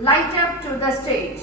light up to the stage.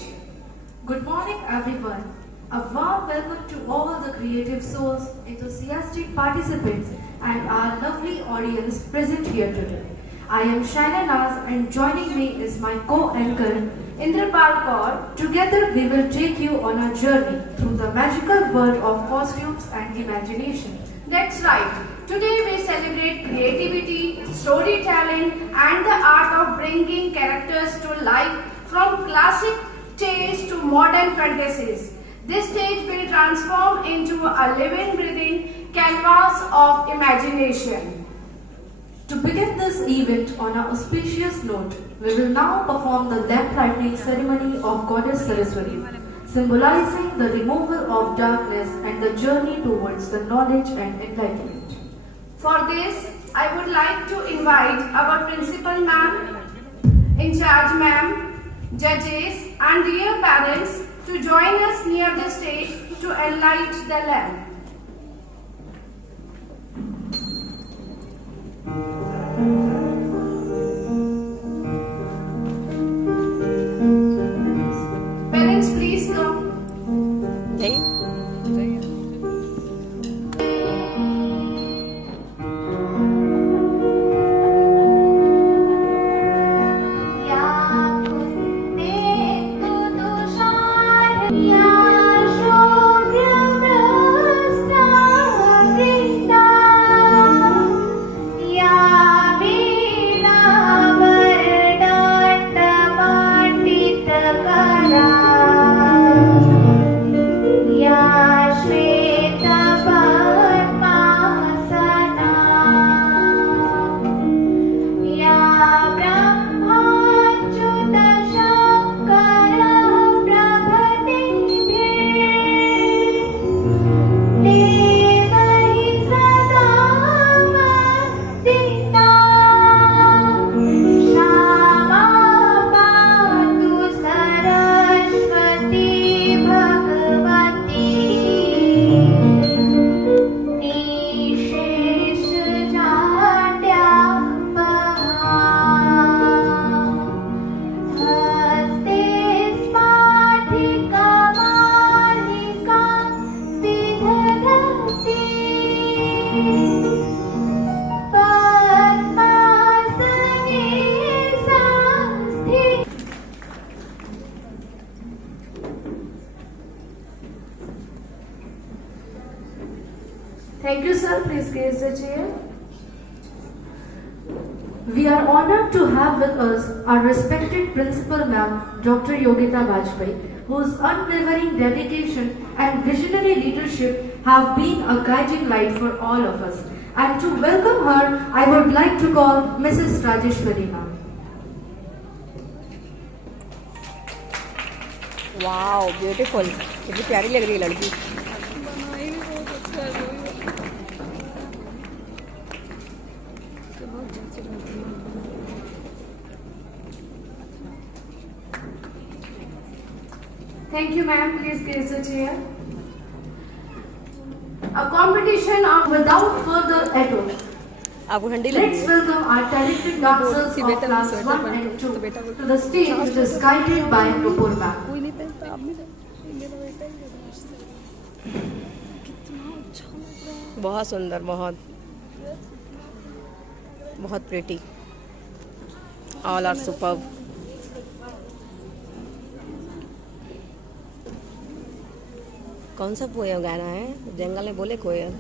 Good morning, everyone. A warm welcome to all the creative souls, enthusiastic participants, and our lovely audience present here today. I am Shaina Naz, and joining me is my co-anchor Indrapal Kaur. Together, we will take you on a journey through the magical world of costumes and imagination. That's right. Today we celebrate creativity, storytelling, and the art of bringing characters to life from classic tales to modern fantasies. This stage will transform into a living, breathing canvas of imagination. To begin this event on an auspicious note, we will now perform the lamp lighting ceremony of Goddess Saraswati, symbolizing the removal of darkness and the journey towards the knowledge and enlightenment. For this, I would like to invite our principal ma'am, in charge ma'am, judges and dear parents to join us near the stage to enlight the lamp. Parents, please come. Thank you, sir. Please grace the chair. We are honored to have with us our respected principal ma'am, Dr. Yogita Vajpayee, whose unwavering dedication and visionary leadership have been a guiding light for all of us. And to welcome her, I would like to call Mrs. Rajeshwari ma'am. Wow beautiful, कितनी प्यारी लग रही है लड़की। बनाई भी बहुत अच्छा है। Thank you, ma'am. Please grace the chair. A competition of Without further ado, आपको ठंडी लगी let's है? welcome our talented dancers of class 1 and 2 to the stage, which is guided by Nupur ma'am. कोई नहीं पहनता, आप नहीं पहनते, मेरा बेटा ही पहनता है। कितना अच्छा लग रहा है। बहुत सुंदर, बहुत बहुत प्रिटी, ऑल आर सुपर्ब। कौन सा पोएम गाना है? जंगल में बोले कोयल।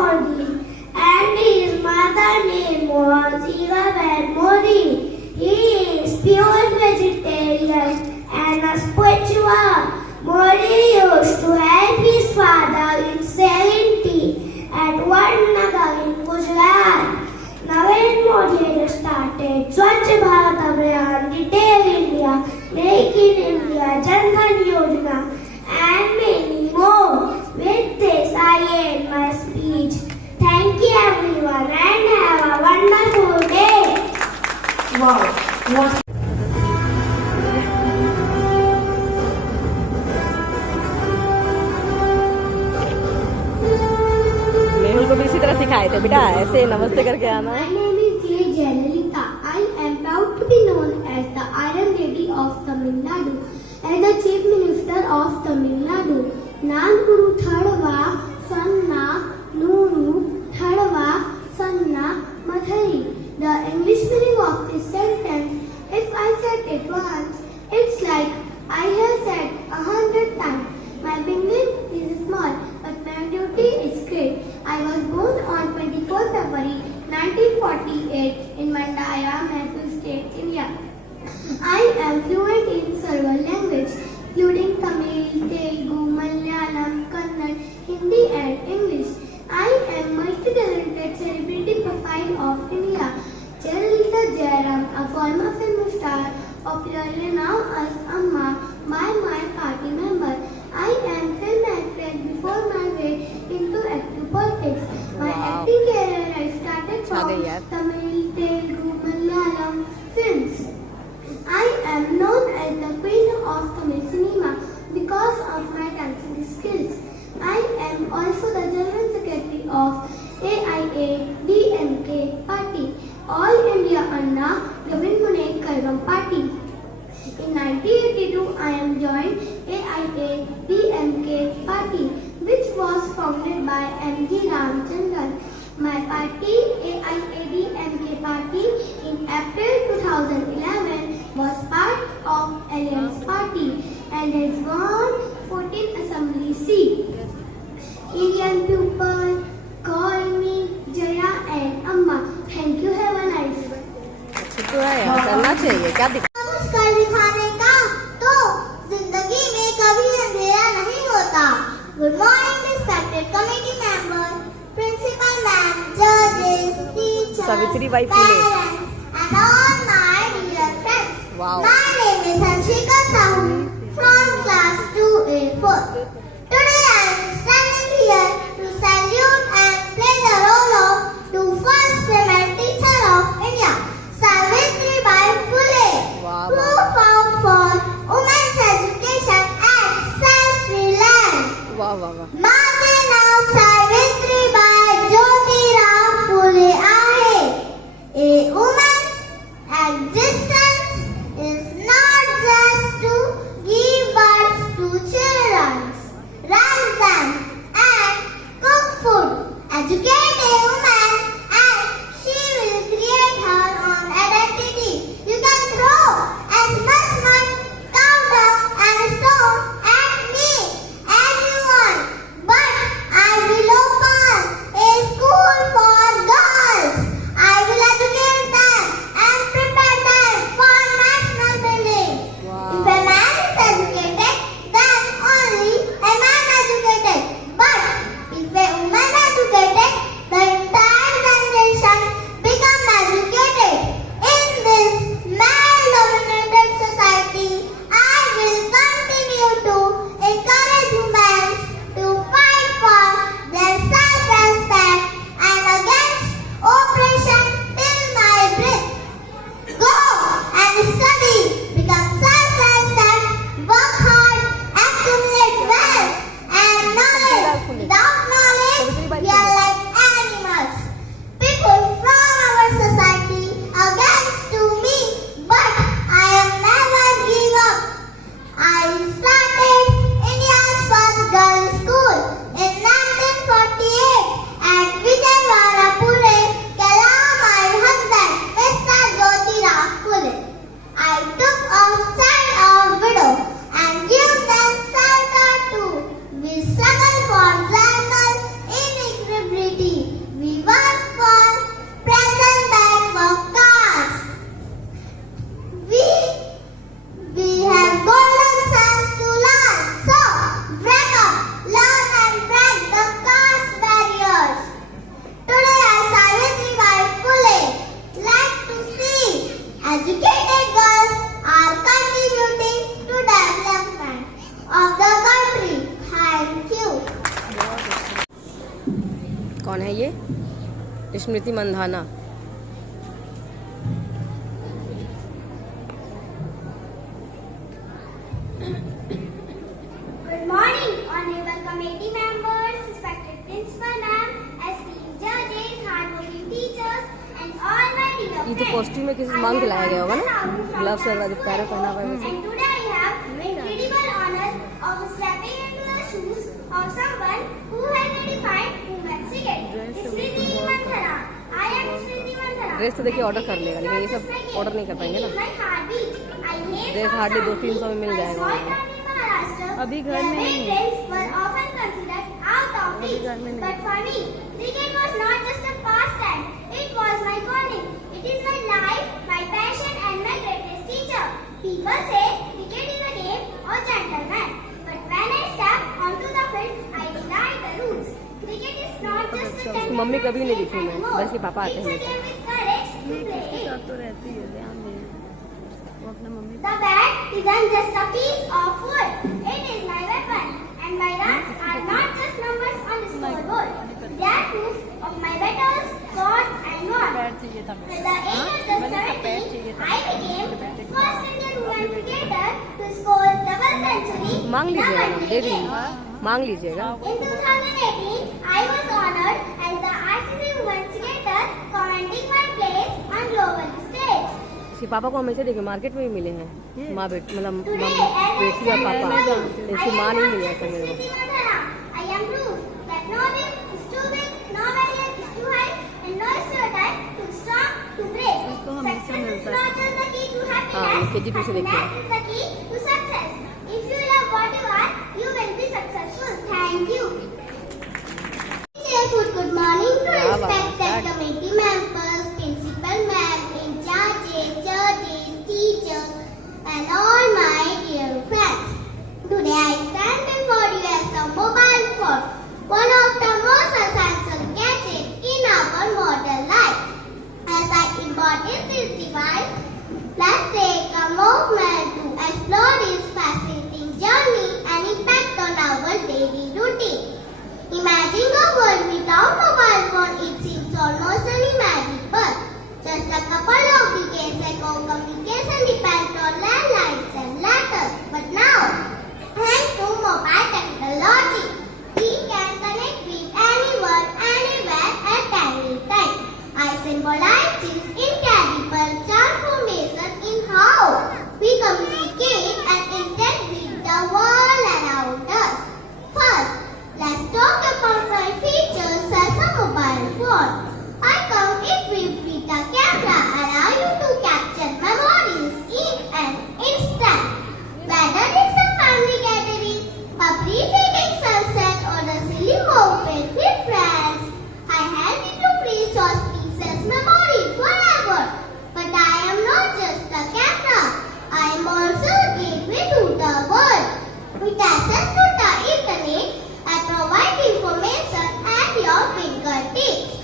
Modi, and his mother name was Hiraben Modi. He is pure vegetarian and a spiritual. Modi used to help his father in selling tea at Vadnagar in Gujarat. Narendra Modi has started Swachh Bharat Abhiyan, Retail India, Make in India, Jan Dhan Yojana, and many more. With this, I end my speech. Thank you everyone and have a wonderful day. Wow, what Mehul को भी इसी तरह सिखाए थे बेटा, ऐसे नमस्ते करके आना। My name is J. Jayalalitha. I am proud to be known as the Iron Lady of Tamil Nadu, as the Chief Minister of Tamil Nadu. Nanguru Thadva Sanna Nuru Thadva Sanna Mathari. The English meaning of this sentence, if I said it once, it's like I have said 100 times. My beginning is small, but my duty is great. I was born on 24 February 1948 in Mandaya, Mysore State, India. I am fluent in several languages, including Tamil, Telugu, Malayalam, Kannada, Hindi, and English. I am multi-talented celebrity profile of India. Jayalalitha Jairam, a former film star, popularly now as Amma, my party member. I am film actress before my way into active politics. My acting career I started from Tamil, Telugu, Malayalam films. I am known as the queen of Tamil cinema because of my dancing skills. I am also the General Secretary of AIA-DMK party, All India Anna Govindmune Kalgam party. In 1982, I am joined AIA-DMK party, which was founded by M.G. Ramchandran. My party, AIA-DMK party, in April 2011 was part of Alliance Party and has won 14 assembly seats. Indian people call me Jaya and Amma. Thank you. Have a nice day. तो है यार, करना चाहिए, क्या दिक्कत। कर दिखाने का तो जिंदगी में कभी अंधेरा नहीं होता। Good morning respected committee member, principal ma'am, जजेस, teachers, Savitribai Phule and all my dear friends. Wow. My name is Anshika Sahu from class 2A4. Today I am standing here to salute and play the role of the first female teacher of India, Savitribai Phule, Wow. who fought for women's education and self-free land. वाह वाह वाह। माझे नाव सावित्रीबाई ज्योतिराव फुले आहे. A woman's existence is not just to give कौन है ये? Smriti Mandhana. Good morning, honorable committee members, respected principal ma'am, esteemed judges, hardworking teachers, and all my dear ये friends. तो कॉस्ट्यूम में किसी से मांग के लाया गया होगा ना, ग्लव्स और पैरों पहना हुआ है वैसे। And today I have incredible honor of stepping into the shoes of someone who has redefined women's cricket. Smriti Mandhana. I am Smriti Mandhana. Dress तो देखिए ऑर्डर कर लेगा, लेकिन ये सब ऑर्डर नहीं कर पाएंगे ना। ड्रेस हार्डली 200-300 में मिल जाएगा। अभी घर में नहीं है। were often considered out of reach. But for me, cricket was not just a pastime. It was my calling. It is my life, my passion, and my greatest teacher. People say cricket is a game of gentlemen. But when I step onto the field, I rewrite the rules. Cricket is not just a उसकी gentleman's mummy कभी नहीं दिखी game मैं, anymore. बस ये पापा आते It's हैं a game with courage to play it. तो रहती है, ध्यान दे वो अपने mummy The bat isn't just a piece of wood. It is my weapon. And my runs are not just numbers on the scoreboard. They are proof of my battles, fought and won. पैर चाहिए था At मेरे the age of the 17, I became first Indian woman cricketer to score double century. मांग in the लीजिएगा, one-day दे game. देंगे, मांग लीजिएगा। In 2018, I was honored as the ICC Women's Cricketer, commanding my place on global stage. इसके पापा को हमेशा देखिए मार्केट में भी मिले हैं, माँ बेटी मतलब Today, बेटी as I और stand पापा, before you, इसकी माँ नहीं मिली ऐसा मेरे को। I am proof that no dream is too big, no barrier is too high, and no stereotype too strong to break. इसको हमेशा Success is मिलता है। not just the key to हाँ, happiness, KG2 से देखिए। happiness is the key to success. If you love what you are, you will be successful. Thank you. Good morning to Bravo. respected committee members, principal ma'am, in charges, judges, teachers, and all my dear friends. Today I stand before you as a mobile phone, one of the most essential gadgets in our modern life. As I embody this device, let's take a moment to explore its fascinating journey and impact on our daily routine. Imagine a world without mobile phone, it seems almost unimaginable. Just a couple of decades ago, communication depended on landlines and letters. But now, thanks to mobile technology, we can connect with anyone, anywhere, at any time. I symbolize this incredible transformation in how we communicate and interact with the world around us. First, let's talk about my features as a mobile phone. I come equipped with a camera allowing you to capture memories in an instant. Whether it's a family gathering, a breathtaking sunset, or a silly moment with friends, I hand it to freeze those pieces memory forever. But I am not just a camera. I am also a gateway to the world. With access to the internet, I provide information at your fingertips.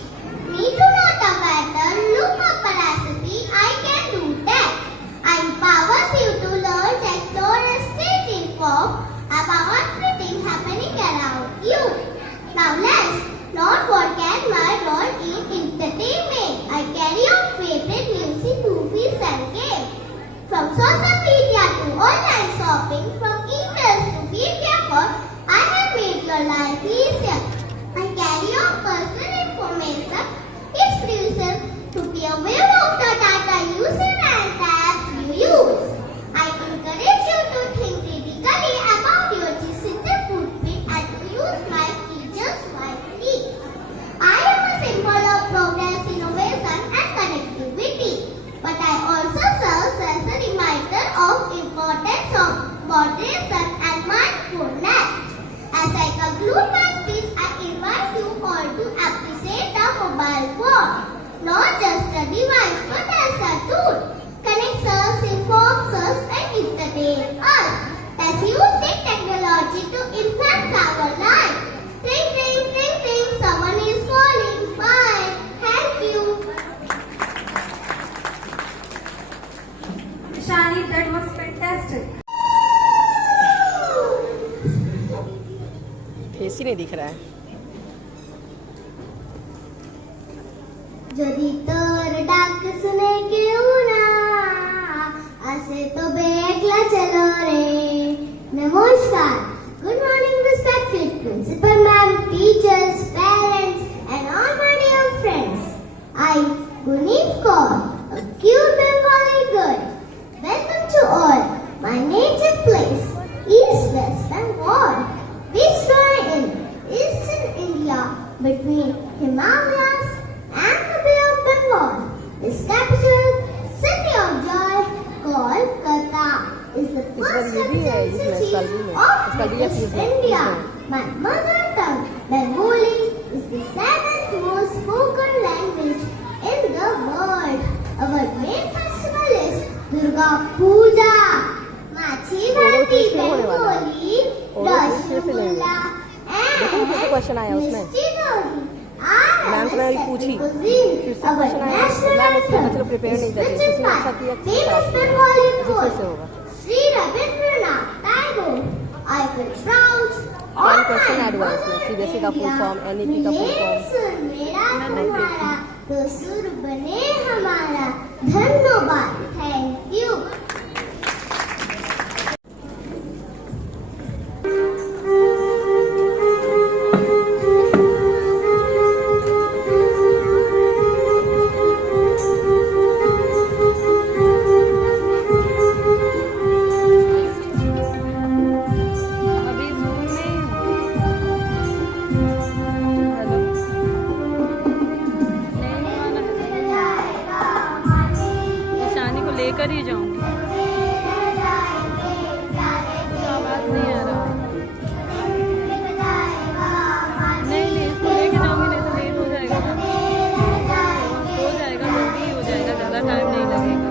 Need to know the weather, look up a recipe, I can do that. I empower you to learn, explore, and stay informed about everything happening around you. Now let's not forget my role in entertainment. I carry your favorite music, movies, and games. From social media to online shopping, from emails to video calls, I have made your life easier. I carry your personal information. It's crucial to be aware of the data usage and the apps you use. I encourage you to think critically about your digital footprint and to use my features wisely. I am a symbol of progress, innovation, and connectivity. But I also serve as a reminder of importance of moderation and mindfulness. As I conclude my speech, I invite you all to appreciate the mobile phone, not just a device, but as a tool. Connects us, informs us, and entertains us. Let's use this technology to impact our life. Ring, ring, ring, ring. Someone is calling. Bye. Thank you. Shani, that was fantastic. Face ही नहीं दिख रहा है। যদি তোর ডাক শুনে কেউ না আসে তবে একলা চলো রে। নমস্কার, good morning respected principal ma'am, teachers, parents and all my dear friends. I, Guneet Kaur, a cute Bengali girl, welcome to all my native place, East West Bengal. We lie in eastern India between Himalayas and the Bay of Bengal. Its capital, city of joy, Kolkata, is the first capital city of British India. My mother tongue, Bengali, is the seventh most spoken language in the world. Our main festival is Durga Puja. Machi Bharati Bengali, Rasgulla देखो फिर से question आया उसमें ma'am से मैंने पूछी फिर से क्वेश्चन आया मैम उसमें चलो प्रिपेयर नहीं करती किसी ने अच्छा किया फिर से होगा Sri Rabindranath Tagore. I feel proud. One question add हुआ इसमें CBSE का फुल फॉर्म NEP का फुल फॉर्म मेरा तुम्हारा तो सुर बने हमारा। धन्यवाद, थैंक यू। अभी Zoom में हेलो ईशानी को लेकर ही जाऊंगी आवाज नहीं आ रहा नहीं इसको लेके जाऊंगी नहीं तो लेट हो जाएगा ना हो जाएगा जल्दी ही हो जाएगा ज़्यादा टाइम नहीं लगेगा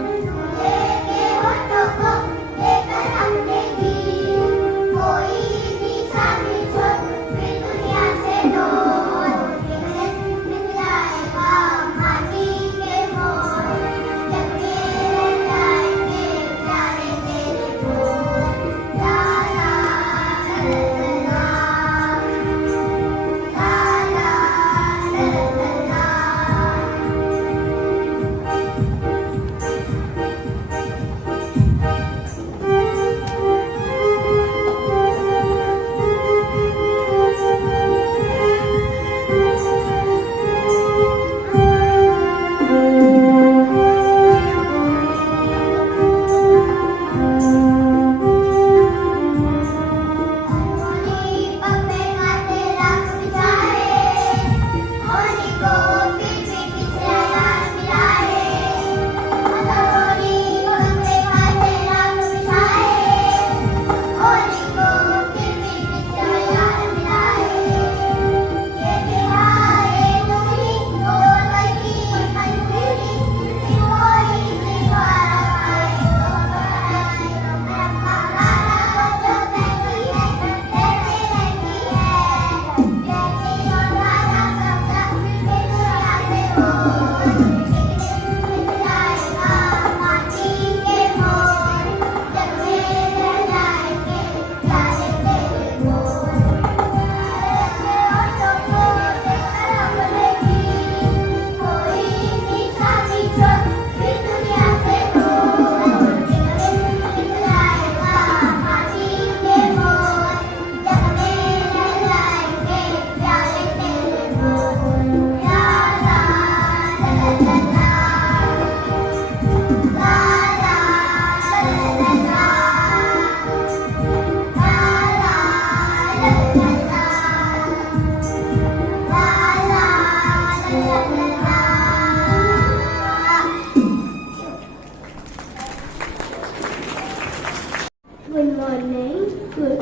Good morning, good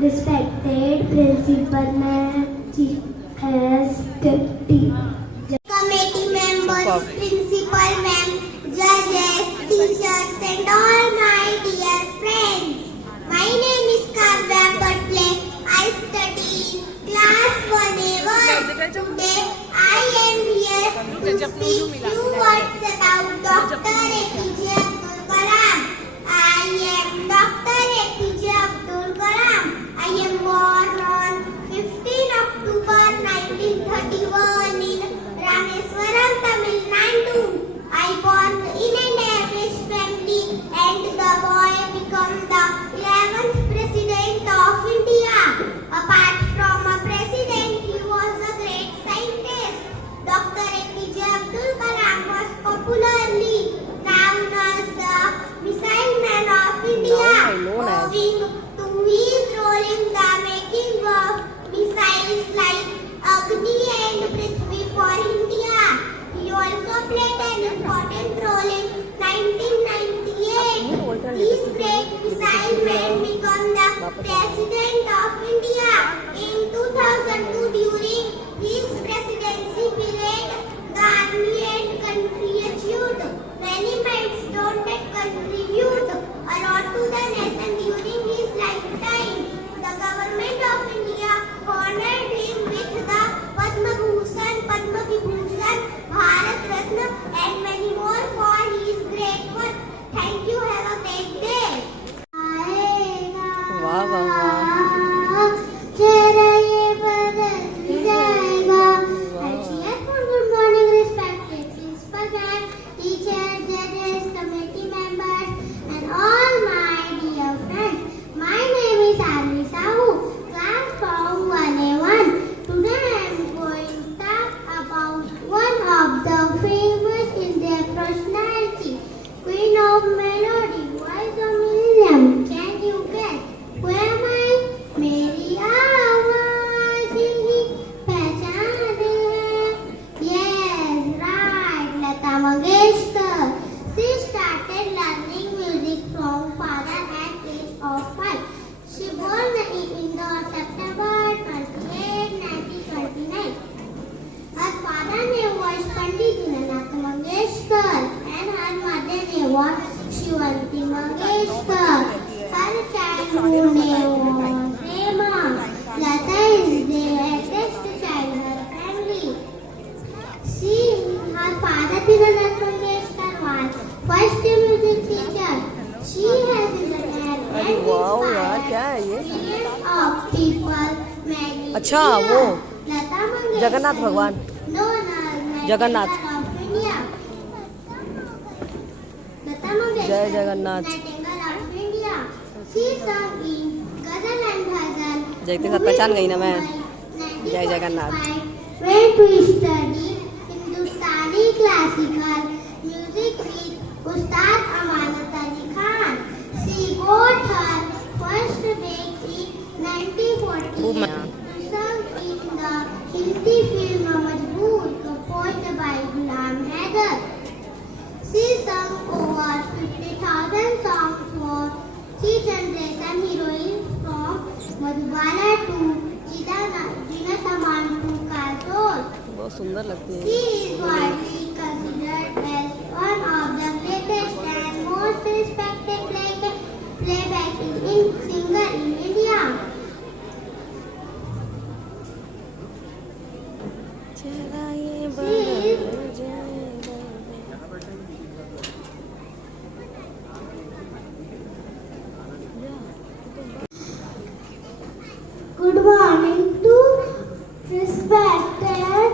respected principal ma'am, chief guest, committee members, principal ma'am, judges, teachers and all my dear friends. My name is Kavya Patle. I study in class 1A1. Today I am here to speak few words about Dr. APJ Abdul Kalam. I am Dr. APJ Abdul Kalam. I am born on 15 October played an important role in 1998. This great missile man became the President of India. In 2002, during his presidency period, the Army and country achieved many milestones that contribute a lot to the nation during his lifetime. The government of India honored him with the Padma Bhushan, Padma Vibhushan, Bharat Ratna and many more for his great work. Thank you. Have a great day. वाह वाह वाह Good morning, respected principal, teachers, judges, committee members, and all my dear friends. My name is Ami Sahu, class from 1A1. Today I am going to talk about one of the famous Indian personality, Queen of Melody, Voice of Million. Can you guess who am I? मेरी आवाज़ ही पहचान है. Yes, right, Lata Mangeshkar. She started learning music from father at age of 5. She born in the September 28, 1929. Her father name was Pandit Dinanath Mangeshkar and her mother name was Shivanti Mangeshkar. Her childhood name was Rema. Lata is the eldest child in her family. Her father Dinanath Mangeshkar was first music teacher. She has written and अरे वाह यार, क्या है ये? millions of people. अच्छा, वो Lata Mangeshkar, Jagannath भगवान, known as Jagannath. Nightingale of India. Lata Mangeshkar, जय Jagannath. Nightingale of India. She sung in Ghazal and Bhajan. जयती साहब पहचान गई ना मैं। movie जय Jagannath. 1945 went to study Hindustani classical music with Ustad Amanat Ali Khan. She got her first break in 1940 खूब to sing in the Hindi film Majboor, composed by Ghulam Haidar. She sang over 50,000 songs for three generation heroines from Madhubala to Jinasaman to Kajol. बहुत सुंदर लगती है। She is widely considered as one of the greatest and most respected playback singer in India. Good morning to respected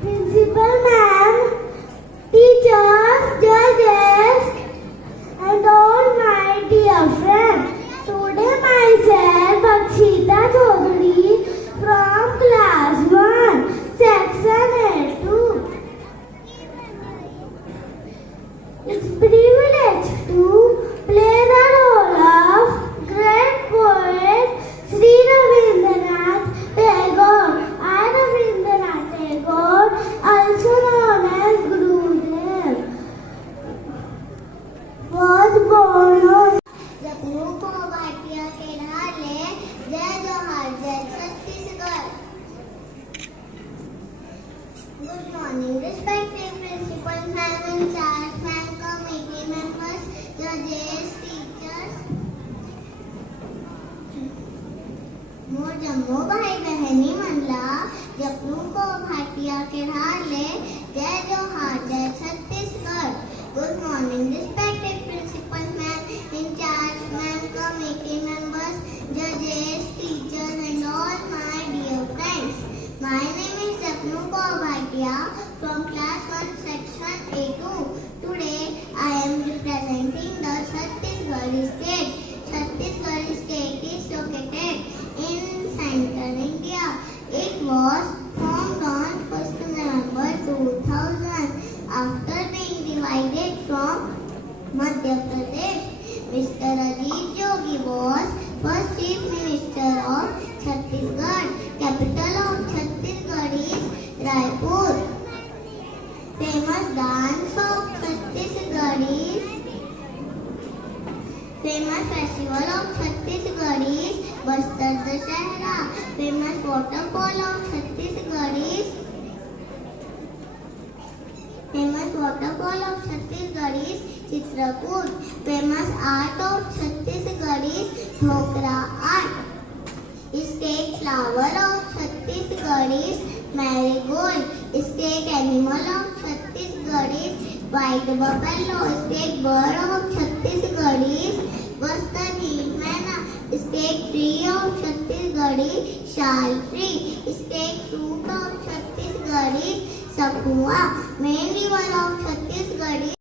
principal ma'am, teachers, judges, and all my dear friends. Today myself, Akshita Chaudhary from class 1, section A2. It's privilege to play the role of great poet Sri Rabindranath Tagore. I, Rabindranath Tagore, also known as Gurudev, was born on जपनू को भाटिया के ढाले जय जोहार जय Chhattisgarh. Good morning, respected principals, ma'am in charge, ma'am committee members, judges, teachers. मोर जम्मू भाई बहनी मनला जपनू को भाटिया के ढाले जय जोहार जय Chhattisgarh. Good morning, respected principal, ma'am in charge, ma'am committee members, judges, teachers, and all my dear friends. My name is Japnu Kaur Bhatia from class 1 section A2. Today I am representing the Chhattisgarh state. Chhattisgarh state is located in central India. It was formed on 1st November 2000 after being divided from Madhya Pradesh. Mr. Ajit Jogi was first chief minister of Chhattisgarh. Capital of Chhattisgarh is Raipur. Famous dance of Chhattisgarh is famous festival of Chhattisgarh is Bastar Dashera. Famous waterfall of Chhattisgarh is Chitrakoot. Famous art of Chhattisgarh is Dhokra art. State flower of Chhattisgarh is marigold. State animal of Chhattisgarh is white buffalo. State bird of Chhattisgarh is Western Hillmana. State tree of Chhattisgarh is Shal tree. State fruit of Chhattisgarh is Sakua. Main river of Chhattisgarh is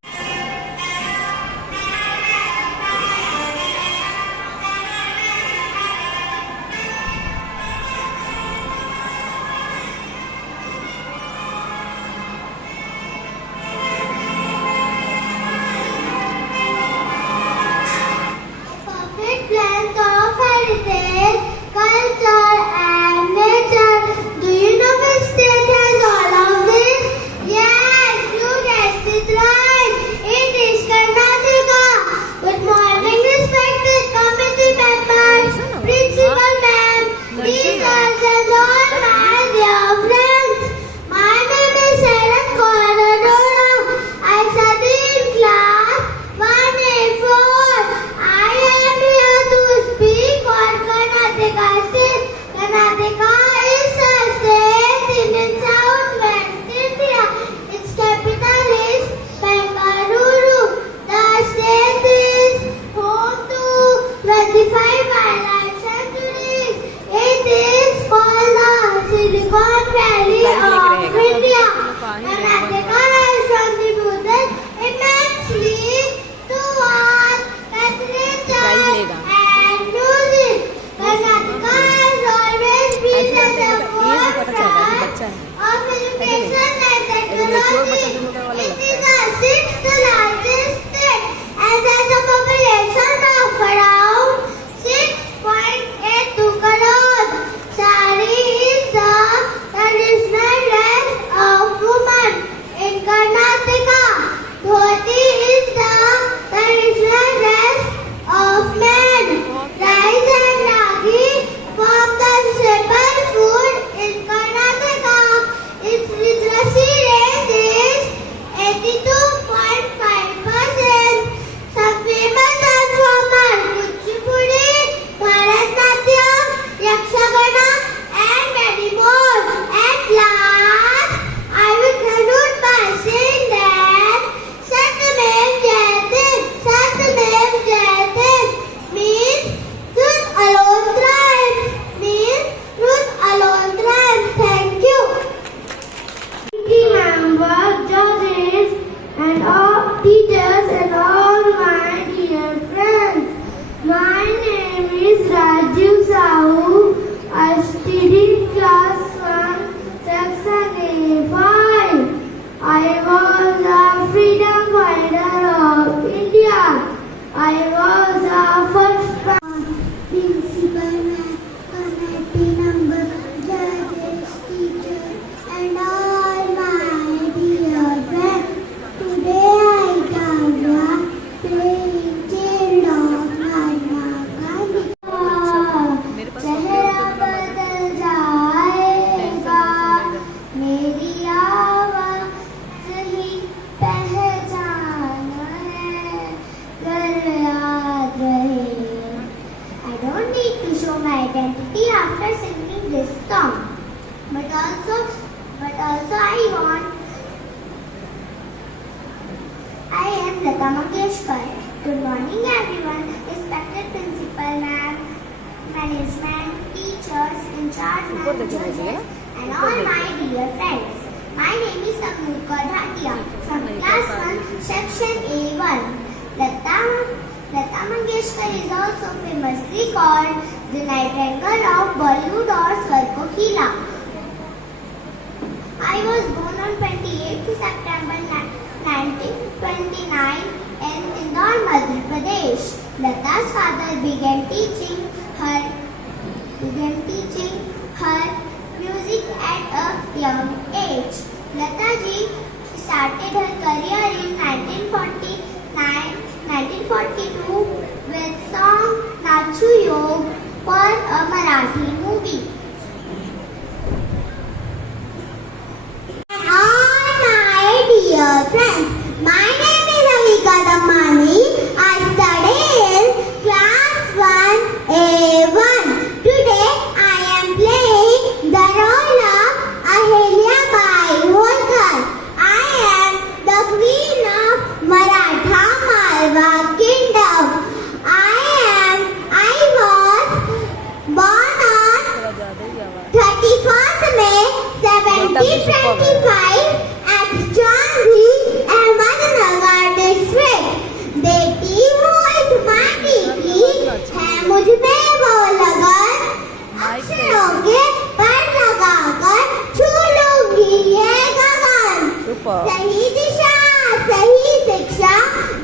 perfect blend of heritage, culture and nature. Do you know which state has all of this? Yes, you guessed it right. It is Karnataka. Good morning, respected committee members, principal ma'am, teachers and all my dear friends. My name is Sharon Coronado. I study in class 1A4. I am here to speak on Karnataka state. Karnataka is a state in southwest India. Its capital is Bengaluru. The state is home to 25 wildlife sanctuaries. It is called the Silicon Valley of India. Karnataka has contributed immensely to art, literature and music. Karnataka has always been at the forefront of education and technology. It is the sixth largest state and has a population of around 6.82 crores. Sari is the traditional dress of women in Karnataka. Dhoti is the traditional dress of men. Rice and ragi form the staple food in Karnataka. Its literacy rate is 82.5%. Some famous dance forms are Kuchipudi, Bharatanatyam, Yakshagana and many more. At last, I will conclude by saying that Satyamev Jayatem means truth alone triumphs. Thank you. Members, judges and all teachers and all my dear friends. My name is Rajiv Sahu. I study class 1, section A5. I was a freedom fighter of India. I was a first principal man, committee member, judges, teachers, and all my dear friends. Today I come playing Child of Mahatma Gandhi. चेहरा बदल जाएगा, मेरी आवाज़ ही पहचान है, घर याद रहे. I don't need to show my identity after singing this song, but also I am Lata Mangeshkar. Good morning everyone, respected principal ma'am, management, teachers, in charge managers, and all my dear friends. My name is Samur Bhatia from class 1, section A1. Lata Mangeshkar is also famously called the Nightingale of Bollywood or Swarkokhila. I was born on 28th September 1929 in Indore, Madhya Pradesh. Lata's father began teaching her music at a young age. Lata ji started her career in 1942 with song Nachu Yog for a Marathi movie. All my dear friends, my name is Avika Damani. I study in class 1A1. Today I am playing the role of Ahilya Bai Holkar. I am the queen of Maratha Malwa kingdom. I was born on 31st May 1725 at Chandri, Ahmednagar district. बेटी हो इस माटी की है मुझ में वो लगन, अक्षरों के पर लगाकर छू लूंगी ये गगन. सही दिशा सही शिक्षा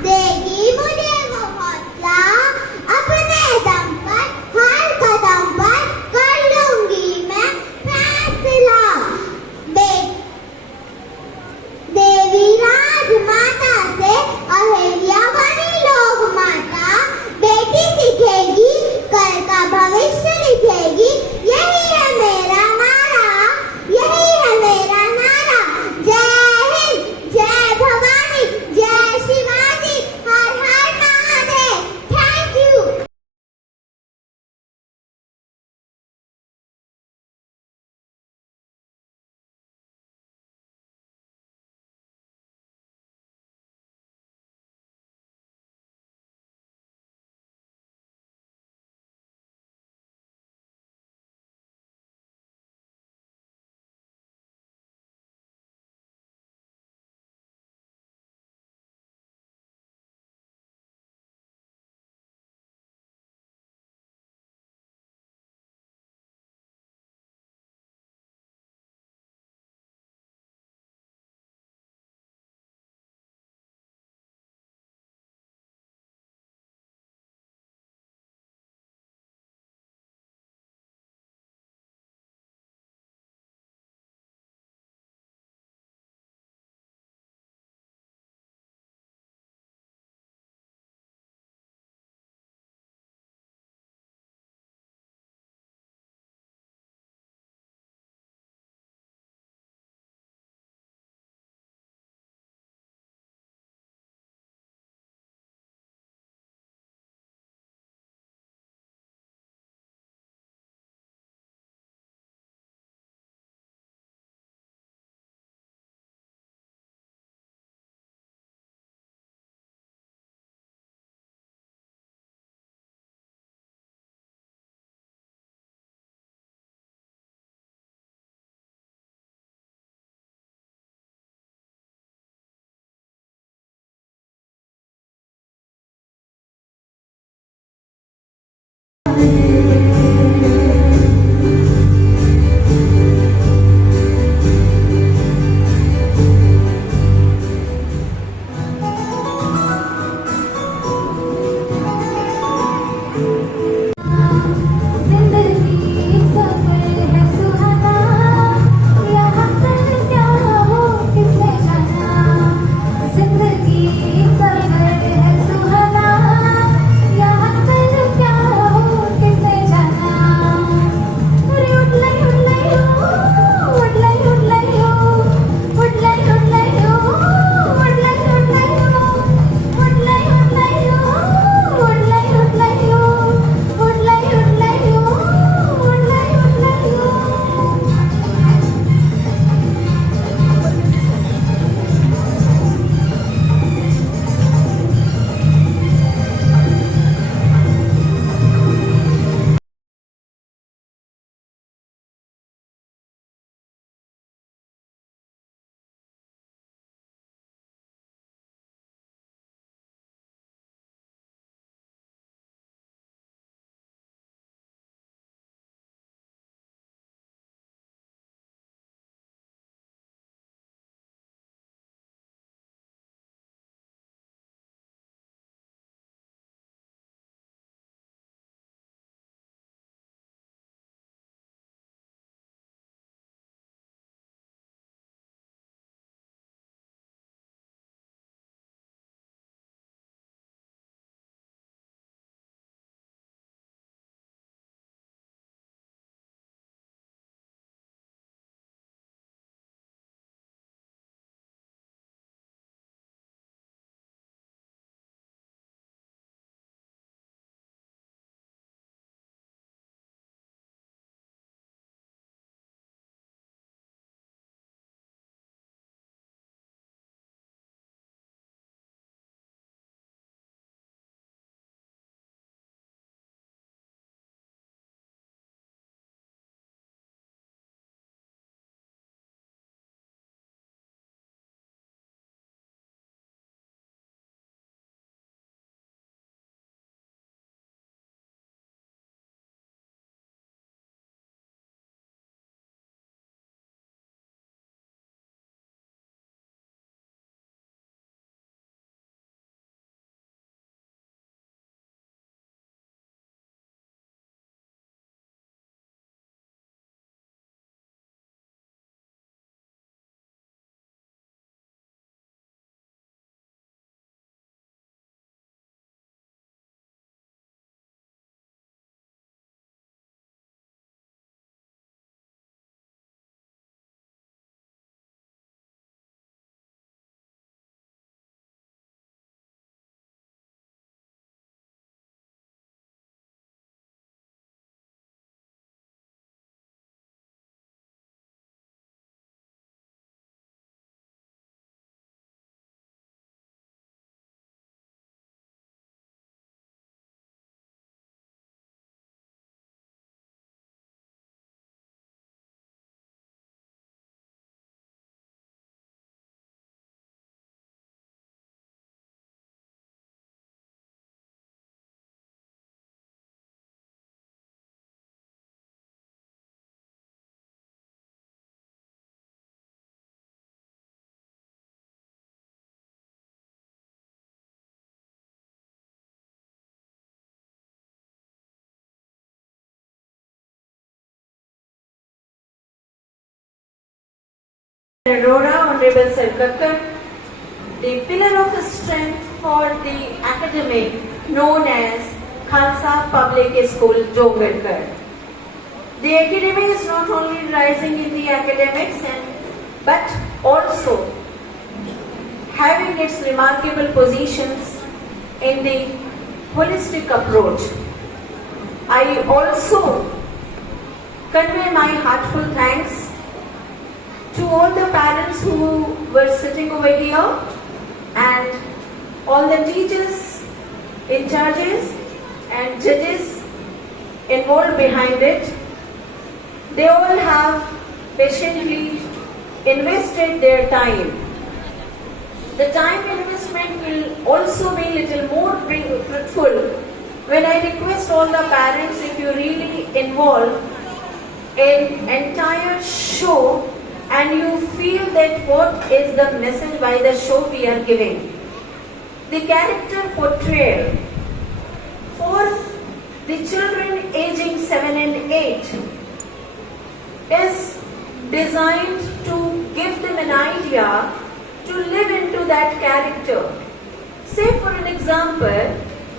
देगी मुझे वो हौसला, अपने दम पर हर कदम पर कर लूंगी मैं फैसला. देवी राजमाता से अहिल्या बनी लोक माता, बेटी सीखेगी कल का भविष्य लिखेगी. यही है मेरा नारा, यही है मेरा नारा. जय हिंद, जय भवानी, जय शिवाजी, हर हर महादेव. Thank you. जिंदगी सफर है सुहाना, यहाँ पर क्या हो किसने Arora, Honorable Sir Kakkar, the pillar of strength for the academic known as Khalsa Public School, Dongarkar. The academy is not only rising in the academics but also having its remarkable positions in the holistic approach. I also convey my heartfelt thanks to all the parents who were sitting over here and all the teachers, in charges and judges involved behind it. They all have patiently invested their time. The time investment will also be little more fruitful when I request all the parents, if you really involve in entire show and you feel that what is the message by the show we are giving. The character portrayal for the children aging 7 and 8 is designed to give them an idea to live into that character. Say for an example,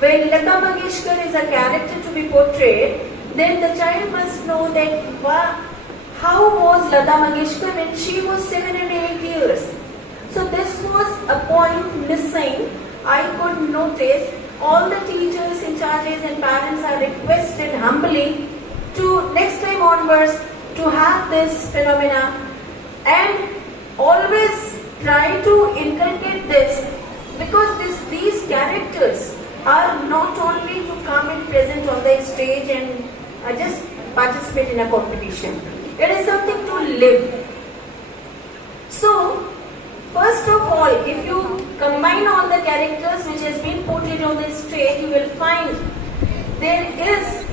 when Lata Mangeshkar is a character to be portrayed, then the child must know that how was Lata Mangeshkar when she was 7 and 8 years. So this was a point missing. I could notice all the teachers, in charges and parents are requested humbly to next time onwards to have this phenomena and always try to inculcate this, because these characters are not only to come and present on the stage and just participate in a competition. It is something to live. So, first of all, if you combine all the characters which has been portrayed on the stage, you will find there is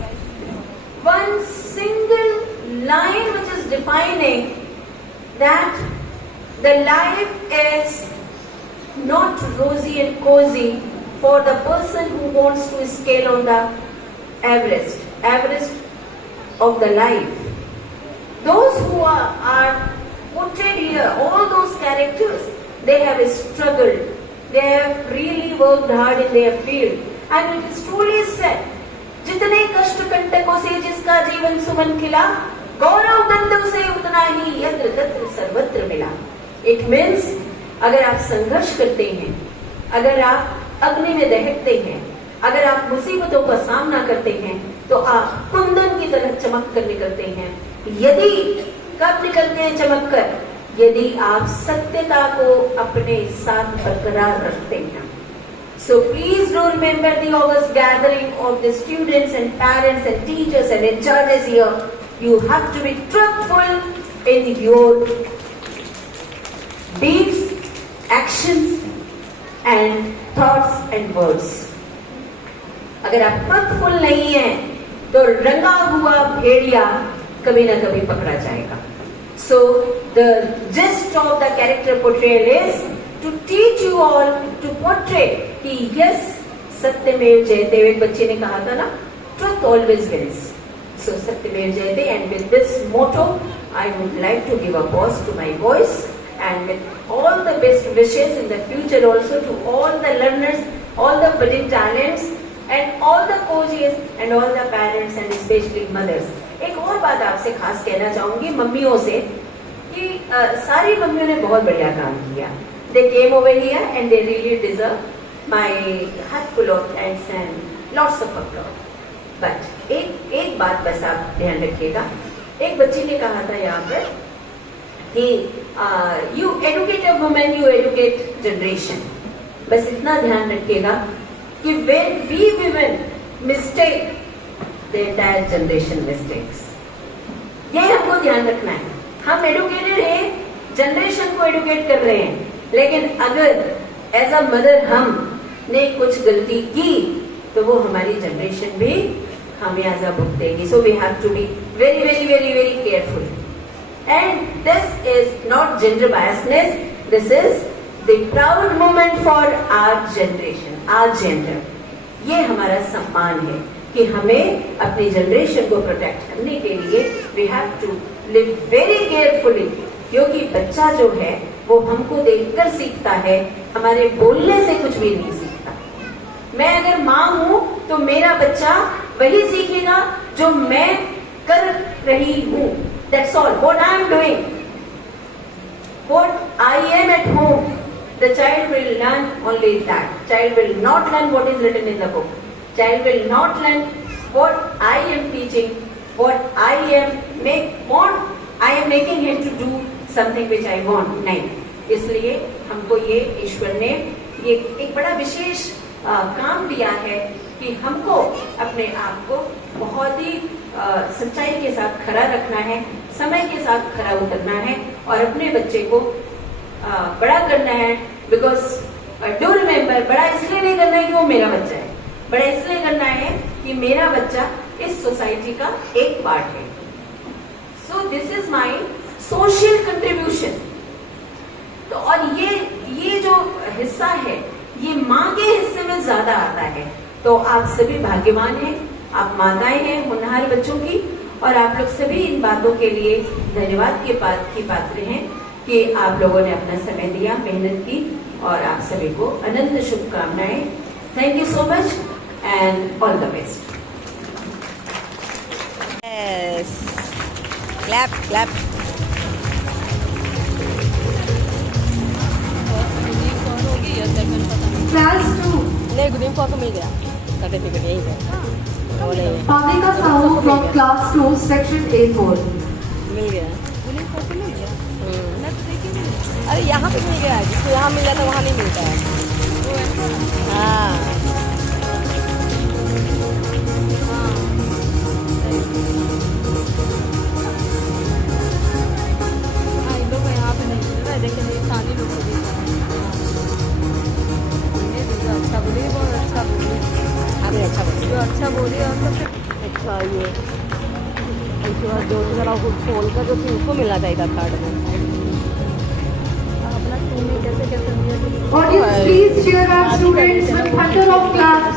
one single line which is defining that the life is not rosy and cozy for the person who wants to scale on the Everest of the life. Those who are portrayed here, all those characters, they have struggled. They have really worked hard in their field. And it is truly said, जितने कष्ट कंटकों से जिसका जीवन सुमन खिला, गौरव दंड से उतना ही यत्र तत्र सर्वत्र मिला. It means, अगर आप संघर्ष करते हैं, अगर आप अग्नि में दहकते हैं, अगर आप मुसीबतों का सामना करते हैं, तो आप कुंदन की तरह चमक कर निकलते हैं. यदि कब निकलते हैं चमक कर? यदि आप सत्यता को अपने साथ बरकरार रखते हैं. So please do remember the August gathering of the students and parents and teachers and in charges here. You have to be truthful in your deeds, actions and thoughts and words. अगर आप truthful नहीं हैं, तो रंगा हुआ भेड़िया कभी ना कभी पकड़ा जाएगा. So the gist of the character portrayal is to teach you all to portray कि yes, सत्यमेव जयते. एक बच्चे ने कहा था ना, truth always wins. So सत्यमेव जयते. And with this motto, I would like to give a pause to my voice and with all the best wishes in the future also to all the learners, all the budding talents and all the coaches and all the parents and especially mothers. एक और बात आपसे खास कहना चाहूंगी मम्मियों से कि सारी मम्मियों ने बहुत बढ़िया काम किया. They came over here and they really deserve my heart full of thanks and lots of applause. But एक बात बस आप ध्यान रखिएगा. एक बच्ची ने कहा था यहाँ पर कि you educate a woman, you educate generation. बस इतना ध्यान रखिएगा कि when we women mistake, the entire generation mistakes. ये हमको ध्यान रखना है. हम एडुकेटेड हैं, जनरेशन को एडुकेट कर रहे हैं, लेकिन अगर एज अ मदर हमने कुछ गलती की तो वो हमारी जनरेशन भी खामियाजा भुगतेगी. So we have to be very very very very careful. And this is not gender biasness, this is the proud moment for our generation, our gender. ये हमारा सम्मान है कि हमें अपनी जनरेशन को प्रोटेक्ट करने के लिए we have to live very carefully क्योंकि बच्चा जो है वो हमको देखकर सीखता है, हमारे बोलने से कुछ भी नहीं सीखता। मैं अगर माँ हूं तो मेरा बच्चा वही सीखेगा जो मैं कर रही हूं। That's all. What I am doing, what I am at home, the child will learn only that. Child will not learn what is written in the book. Child will not learn what I am teaching, what I am making him to do something which I want. नहीं, इसलिए हमको ये ईश्वर ने ये एक बड़ा विशेष काम दिया है कि हमको अपने आप को बहुत ही सच्चाई के साथ खरा रखना है, समय के साथ खरा उतरना है और अपने बच्चे को बड़ा करना है। बिकॉज डू रिमेम्बर, बड़ा इसलिए नहीं करना है कि वो मेरा बच्चा है, बड़ा इसलिए करना है कि मेरा बच्चा इस सोसाइटी का एक पार्ट है। So this is my social contribution. तो और ये जो हिस्सा है ये माँ के हिस्से में ज्यादा आता है। तो आप सभी भाग्यवान हैं, आप माताएं हैं होनहार बच्चों की, और आप लोग सभी इन बातों के लिए धन्यवाद के पात्र हैं कि आप लोगों ने अपना समय दिया, मेहनत की, और आप सभी को अनंत शुभकामनाएं। Thank you so much and all the best. Yes. Clap, clap. Class 2. नहीं, गुनीम को तो मिल गया सर्टिफिकेट, यही है। वो नहीं Bhavika Sahu from Class 2, Section A4. मिल गया। गुनीम को तो मिल गया। मैं तो देखी नहीं। अरे यहाँ पे मिल गया, जिसको यहाँ मिल जाता वहाँ नहीं मिलता है। वो ऐसा ना। हाँ, हाँ, इन लोग को यहाँ पे नहीं मिल रहा है, लेकिन ये सानी लोग को भी ये जो अच्छा बोली, बहुत अच्छा बोली, अरे अच्छा बोलिए। जो अच्छा बोली और तो फिर अच्छा, ये उसके बाद जो जरा खोल कर जो थी उसको मिलना चाहिए था थर्ड में। अपना टू में कैसे कैसे दिया। Audience, please cheer our students with thunder of claps.